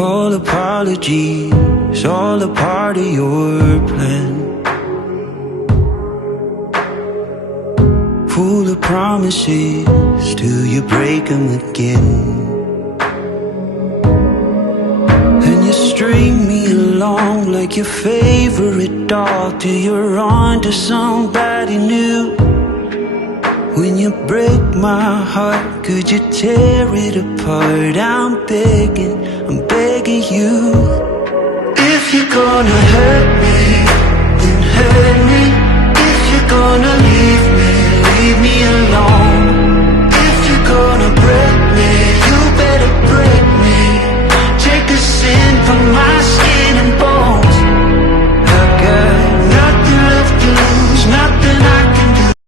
All apologies, all a part of your plan. Full of promises till you break them again. And you string me along like your favorite doll till you're on to somebody new. When you break my heart, could you tear it apart? I'm begging you. If you're gonna hurt me, then hurt me. If you're gonna leave me alone.